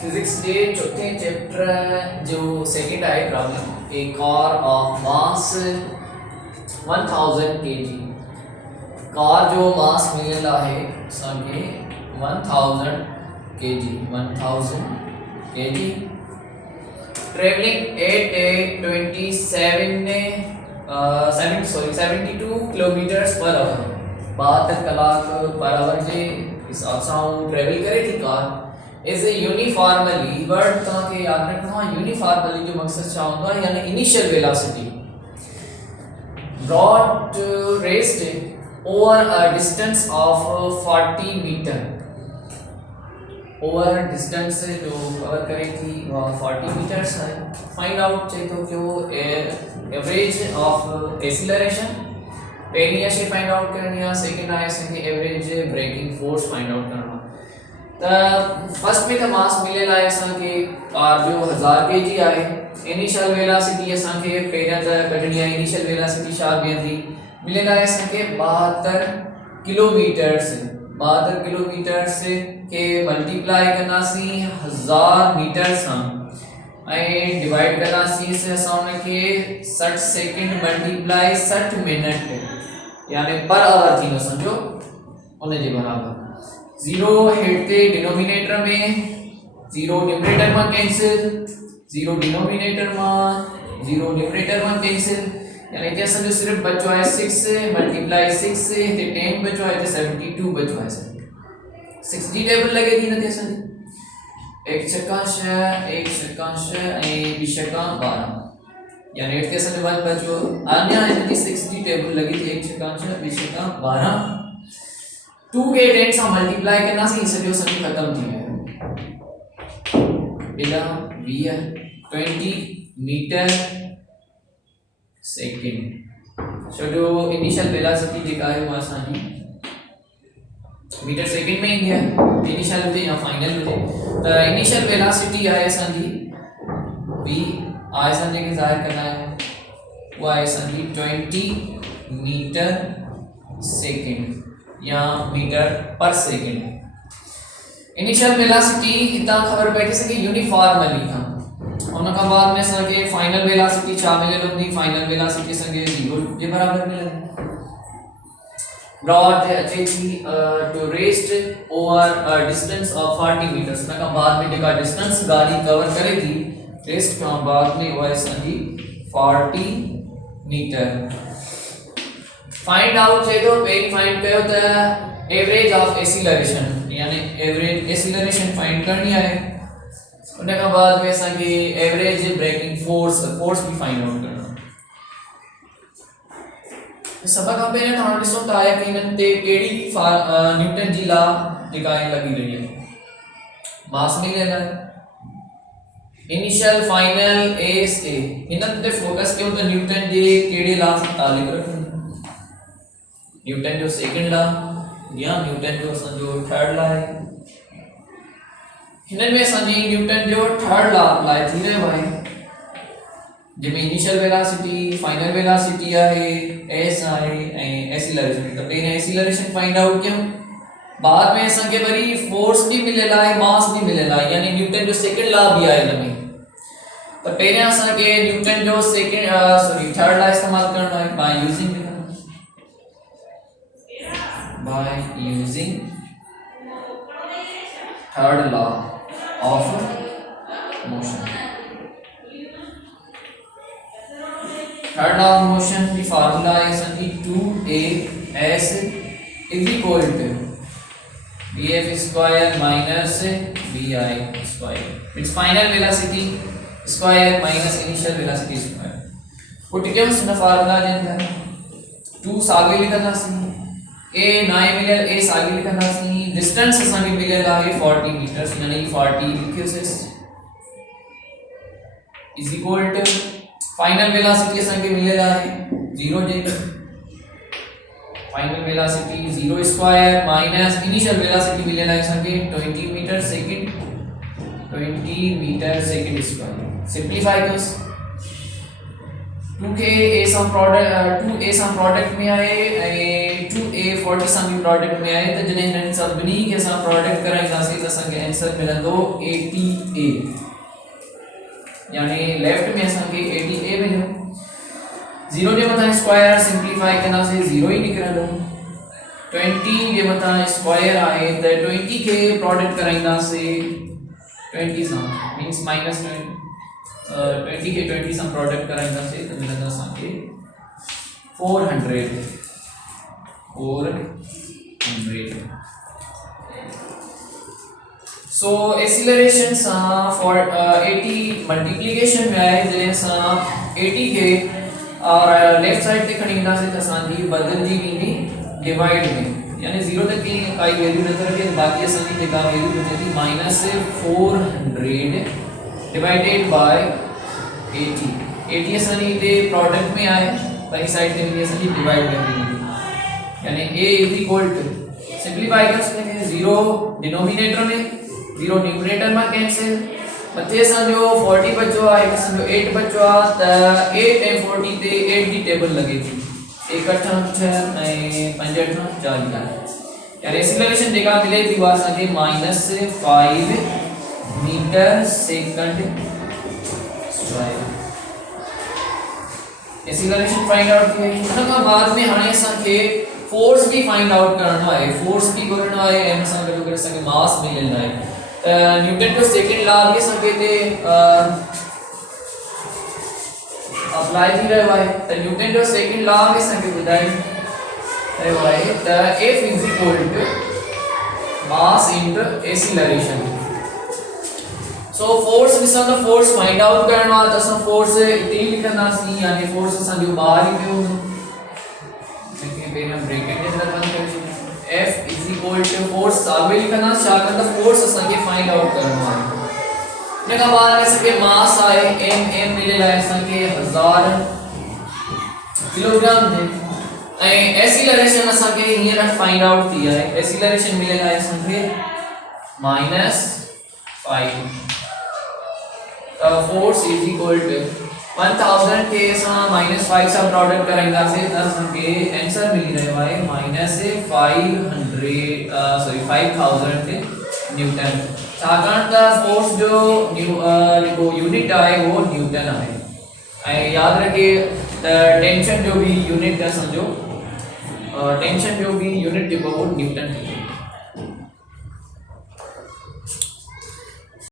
Physics के चौथे chapter जो सेकंड आहे problem A car of mass 1000 kg car जो मास मिलेला आहे असांखे 1000 kg travelling at A 72 kilometres per hour 72 कलाक पर आवर जे हिसाब सां ट्रेवल करे थी car is a uniformly word तव्हांखे यादि रखणो आहे यूनिफॉर्मली जो मक़सदु छा हूंदो आहे यानी initial velocity brought rest over a distance of 40 meter over distance जो कवर करे थी 40 मीटर्स है फाइंड आउट चाहिए तो जो एवरेज ऑफ एक्सीलरेशन पहली शे फाइंड आउट करनी है सेकंड है असांखे average braking force find out करना त फर्स्ट में त मास मिलेला है असांखे कार जो 1000 kg आहे इनिशियल वेलोसिटी असांखे पहिरियां त कढणी आहे इनिशियल वेलोसिटी छा बीहंदी मिलेला है असांखे 72 किलोमीटर्स के मल्टीप्लाई करनासी 1000 मीटर सां ऐं डिवाइड करनासी से असां उनखे 60 सेकंड मल्टीप्लाई 60 मिनट यानी पर आवर थी समझो उन जे बराबर 0 हेड ते डिनोमिनेटर में 0 न्यूमरेटर में कैंसिल 0 डिनोमिनेटर में कैंसिल यानी कि असांजो सिर्फ बचो है 6 मल्टीप्लाई 6 से ते 10 बचो है ते 72 बचो है 60 टेबल लगे थी नथी असांजी एक छक्का 6 ऐं बी छक्का 12 यानी इतने असांजो 1 बचो अन्य इनकी 60 टेबल लगी थी एक छक्का 6 बी छक्का 12 2 के 10 से मल्टीप्लाई करना से सॼो सॼो खत्म थी वियो बिला 20 मीटर सेकंड सॼो इनिशियल वेलोसिटी जेका आहे उहा असांजी मीटर सेकंड में ईंदी आहे इनिशियल हुजे या फाइनल हुजे त इनिशियल वेलोसिटी आहे असांजी v आहे असांजे खे ज़ाहिर करना है उहा आहे असांजी 20 मीटर सेकंड या मीटर पर सेकंड इनिशियल वेलोसिटी इतना खबर पई सके यूनिफॉर्मली था उन का बाद में सके फाइनल वेलोसिटी छा मिलेल होंदी फाइनल वेलोसिटी संगे 0 जे बराबर मिलेल ब्रॉड अचे थी to rest over a distance of 40 meters उन का बाद में जेका डिस्टेंस गाड़ी कवर करे थी रेस्ट का बाद में वो है संगी 40 मीटर फाइंड आउट चाहिए तो पहले फाइंड कयो त एवरेज ऑफ एक्सीलरेशन यानी एवरेज एक्सीलरेशन फाइंड करनी है उन का बाद में असांखे एवरेज ब्रेकिंग फोर्स भी फाइंड आउट करना सब खां पहिरियों तव्हां ॾिसो था कि इन्हनि ते कहिड़ी न्यूटन जी लॉ जेका आहे लॻी रही है मास मिलियल आहे इनिशियल फाइनल एस ए इन्हनि ते फोकस कयूं त न्यूटन जे कहिड़े लॉ सां तालुक रखनि न्यूटन जो सेकंड लॉ या न्यूटन जो असांजो थर्ड लॉ आहे हिननि में असांजी न्यूटन जो थर्ड लॉ अप्लाई थी रहियो आहे जंहिंमें इनिशियल वेलोसिटी फाइनल वेलोसिटी आहे एस आहे ऐं एक्सीलरेशन त पहिरियों एक्सीलरेशन फाइंड आउट कयूं बाद में असांखे वरी फोर्स भी मिलियल आहे मास भी मिलियल आहे यानी न्यूटन जो सेकंड लॉ भी आहे हिन में त पहिरियों असांखे न्यूटन जो सेकंड थर्ड लॉ इस्तेमाल करणो आहे by using third law of motion third law of motion the formula is 2as is equal to bf square minus bi square its final velocity square minus initial velocity square put केम सुना formula जनता 2 सागे लिखंदासी ए 9 मिलियल ए सागे लिखंदासी distance असांखे मिलियल आहे 40 meters यानी 40 लिखियोसीं is equal to final velocity असांखे मिलियल आहे 0 जे final velocity 0 square minus initial velocity मिलियल आहे असांखे 20 मीटर सेकंड स्क्वायर सिंपलीफाई कयोस 2 के ए सम प्रोडक्ट में आए 2a ए 40 सम प्रोडक्ट में आए त जने हिनन सभनी के असां प्रोडक्ट कराईंदासीं त असांखे आंसर मिलंदो 80a, यानी लेफ्ट में असांखे 80a मिलियो। 0 जे मथां स्क्वायर सिंपलीफाई कंदासीं 0 ही निकरंदो। 20 जे मथां स्क्वायर आहे त 20 के प्रोडक्ट कराईंदासीं 20 सां मींस माइनस 20 के 20 सां प्रोडक्ट कराईंदासीं त मिलंदो असांखे 400। सो एक्सीलरेशन फॉर 80 मल्टीप्लिकेशन में आए जैसे सा 80 के और लेफ्ट साइड ते खणी इंदासीं त असांजी बदलजी वेंदी डिवाइड में, यानी 0 तक की काई वैल्यू न रखे, बाकी असांजी जेका वैल्यू बचेगी -400 डिवाइडेड बाय 80। 80 असांजी ते प्रोडक्ट में आए, बाकी साइड ते भी असांजी डिवाइड में वेंदी, यानी a is equal to simplify कर सकते हैं 0 डिनोमिनेटर में 0 न्यूमरेटर में कैंसिल, बचे असांजो 40 बचो आहे, एक असांजो 8 बचो आहे त 8 ऐं 40 ते 8 जी टेबल लगे थी 1 8 6 ऐं 5 8 40, यानी एक्सीलरेशन जेका मिले थी वो असांखे -5 meter second square acceleration find out थी। उन खां बाद में हाणे असांखे फोर्स भी फाइंड आउट करणो आहे, फोर्स भी करणो आहे ऐं असां गॾु करे असांखे मास मिलंदो आहे। न्यूटन जो सेकंड लॉ भी असांखे ते अप्लाई थी रहियो आहे, त न्यूटन जो सेकंड लॉ भी असांखे ॿुधाए रहियो आहे त F is equal to mass into acceleration. So force ॾिसो त फोर्स फाइंड आउट करणो आहे त असां फोर्स इते ई लिखंदासीं, यानी फोर्स असांजो ॿाहिरि ई पियो हूंदो, पहिरियों ब्रैकेट के अंदर बंद कर दीजिए। F is equal to force सागे लिखना शाखा का फोर्स असांखे फाइंड आउट करनो आहे। ने का बाद में असांखे मास आहे m मिलेला आहे असांखे 1000 किलोग्राम में, ऐं एक्सीलरेशन असांखे हींअर फाइंड आउट थी आहे, एक्सीलरेशन मिलेला आहे असांखे -5 त फोर्स इज इक्वल टू 1000 के असां -5 सां प्रोडक्ट कराईंदासीं त असांखे आंसर मिली रहियो आहे -5000 न्यूटन, छाकाणि त फोर्स जो जेको यूनिट आहे वो न्यूटन आहे। ऐं यादि रखे त टेंशन जो भी यूनिट असांजो टेंशन जो भी यूनिट जेको वो न्यूटन है।